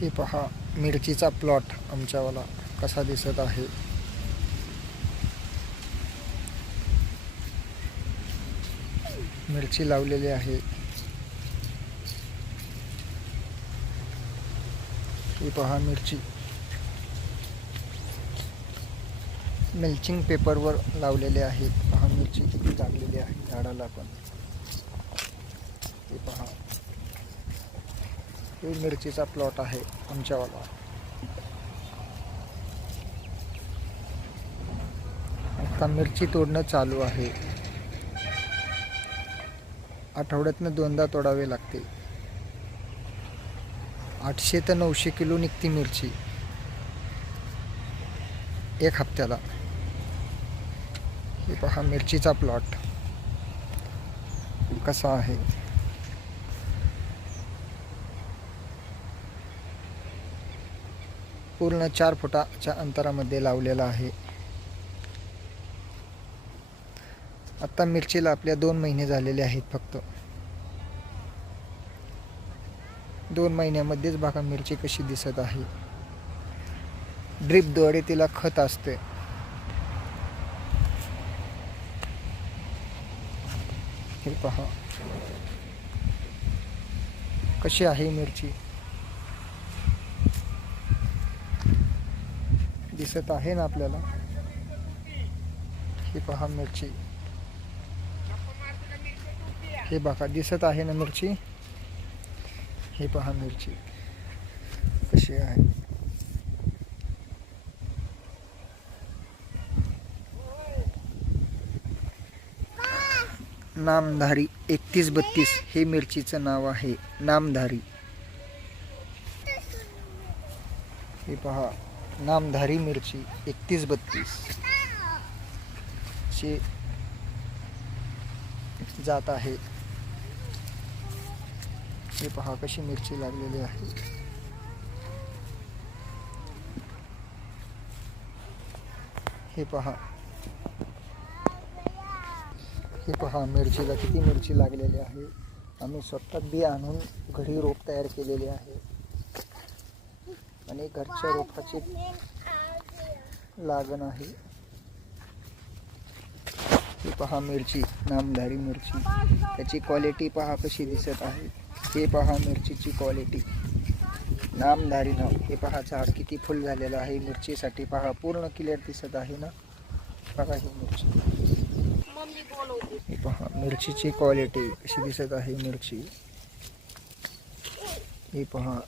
हे पहा मिरचीचा प्लॉट आमच्यावाला कसा दिसत आहे. मिरची लावलेली आहे. ही पहा मिरची मल्चिंग पेपरवर लावलेले आहे. पहा मिरची किती लागलेली आहे झाडाला पण. हे पहा हे मिरचीचा प्लॉट आहे आमच्यावाला. आता मिरची तोडणं चालू आहे. आठवड्यातनं 2दा तोडावे लागते. 800 ते 900 किलो निघते मिरची एक हप्त्याला. हे पहा मिरचीचा प्लॉट कसा आहे. पूर्ण 4 फुटाच्या अंतरामध्ये लावलेला आहे. आता मिरचीला आपल्या 2 महिने झालेले आहेत फक्त. 2 महिन्यामध्येच बघा मिरची कशी दिसत आहे. ड्रिपद्वारे तिला खत असते. हे पहा कशी आहे मिरची दिसत आहे ना आपल्याला. हे पहा मिरची. हे बघा दिसत आहे ना मिरची. हे पहा मिरची कशी आहे. नामधारी 3132 हे मिरचीचं नाव आहे. नामधारी. हे पहा नामधारी मिरची 3132 ची जात आहे. हे पहा कशी मिरची लागलेली आहे. हे पहा. हे पहा मिरचीला किती मिरची लागलेली आहे. आम्ही स्वतः बी आणून घरी रोप तयार केलेले आहे आणि घरच्या रोपाची लागण आहे. हे पहा मिरची नामधारी मिरची. त्याची क्वालिटी पहा कशी दिसत आहे. हे पहा मिरचीची क्वालिटी नामधारी नाव. हे पहा झाड किती फुल झालेलं आहे मिरचीसाठी. पहा पूर्ण क्लिअर दिसत आहे ना. बघा ही मिरची. हे पहा मिरचीची क्वालिटी कशी दिसत आहे मिरची. हे पहा